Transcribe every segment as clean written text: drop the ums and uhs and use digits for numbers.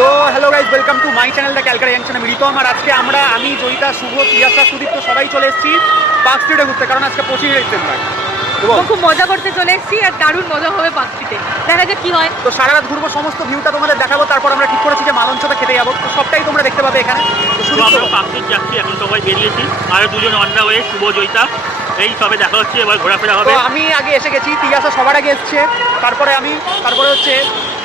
তো hello guys, welcome to my channel the Calcutta junction. আমি রিতম, আর আজকে আমি জয়িতা, শুভ, তিয়াসা, সুদীপ তো সবাই চলে এসেছি পার্ক স্ট্রিটে ঘুরতে, কারণ আজকে 25 ডিসেম্বর। খুব মজা করতে চলে এসেছি আর দারুণ মজা হবে পার্ক স্ট্রিটে। দেখা যাক কি হয়। তো সারা রাত ঘুরবো, সমস্ত ভিউটা তোমাদের দেখাবো। তারপর আমরা ঠিক করেছি যে মালঞ্চতে খেতে যাবো, তো সবটাই তোমরা দেখতে পাবে এখানে। তো আমরা পার্ক স্ট্রিট যাচ্ছি, এখন সবাই বেরিয়েছি, আর দুজন অন দ্য ওয়ে, শুভ, জয়িতা। এই সবে দেখা হচ্ছে, এবার ঘোরাফেরা হবে। তো আমি আগে এসে গেছি, তিয়াসা সবার আগে এসছে, তারপরে হচ্ছে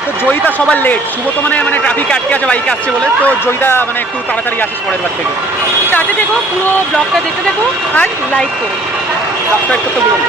তো জয়িতা সবার লেট। শুভ তো মানে ট্রাফিক আটকে আছে, বাইকে আসছে বলে। তো জয়িতা একটু তাড়াতাড়ি আসিস পরের বার থেকে। তাতে দেখো, পুরো ব্লগটা দেখতে দেখো আর লাইক করো, সাবস্ক্রাইব করতে ভুলো না।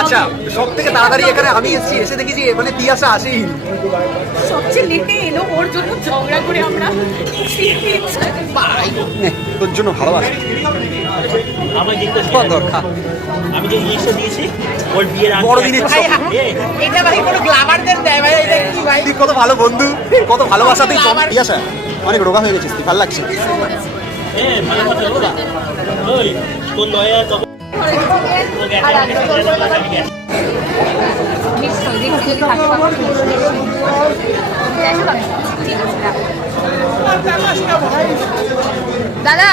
আচ্ছা, সব থেকে তাড়াতাড়ি এখানে আমি এসে দেখেছি, মানে তিয়াসা আসেই সবচেয়ে লেটে এলো, ওর জন্য ঝগড়া করে আমরা তোর জন্য ভালোবাসি। আমার জিজ্ঞেস দরকার আমি যে জিনিসটা দিয়েছি ওর বিয়ের আগে বড়দিনের এটা ভাই কোনো গ্লামারদের দেয় ভাই, এটা কি ভাই? তুই কত ভালো বন্ধু, কত ভালোবাসা তুই। তিয়াসা অনেক রোগা হয়ে গেছিস তুই, ভালো লাগছে। ভালো কথা ওরা। ওই তোর নয়া কবে দাদা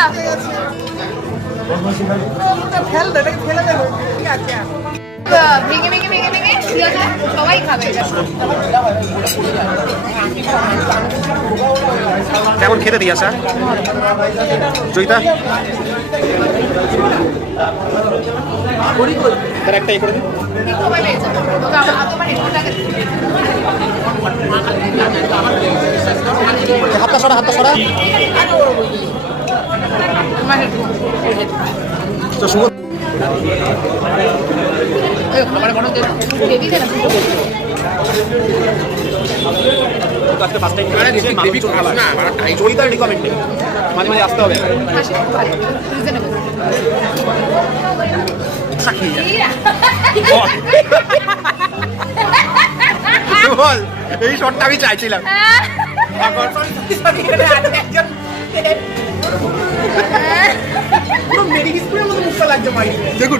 ভেঙে ভেঙে ভেঙে ভেঙে সবাই খাবে। কেমন খেতে তিয়াসা? জয়িতা তার একটা করে দিন। হাতটা সরা, হাতটা সরা। তো শুভ মাঝে মাঝে আসতে হবে। বল, এই শটটা আমি চাইছিলাম। দেখুন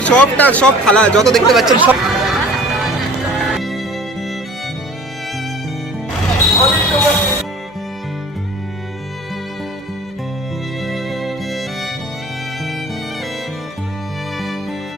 সব খালা যত দেখতে পাচ্ছেন সব